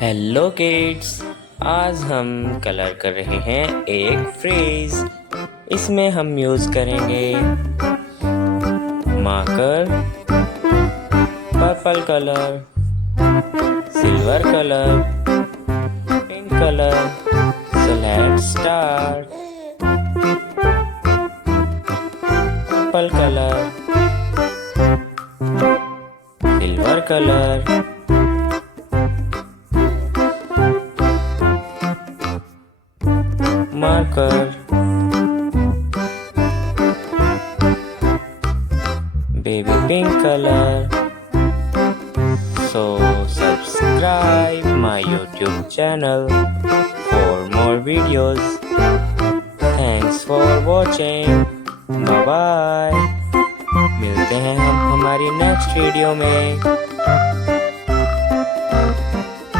Hello kids, आज हम colour कर रहे हैं एक फ्रेज। इसमें हम यूज करेंगे marker, purple colour, silver colour, pink colour. So let's start. Purple colour, silver colour, marker, baby pink color. So subscribe my YouTube channel for more videos. Thanks for watching. Bye bye. मिलते हैं हम हमारी next video में।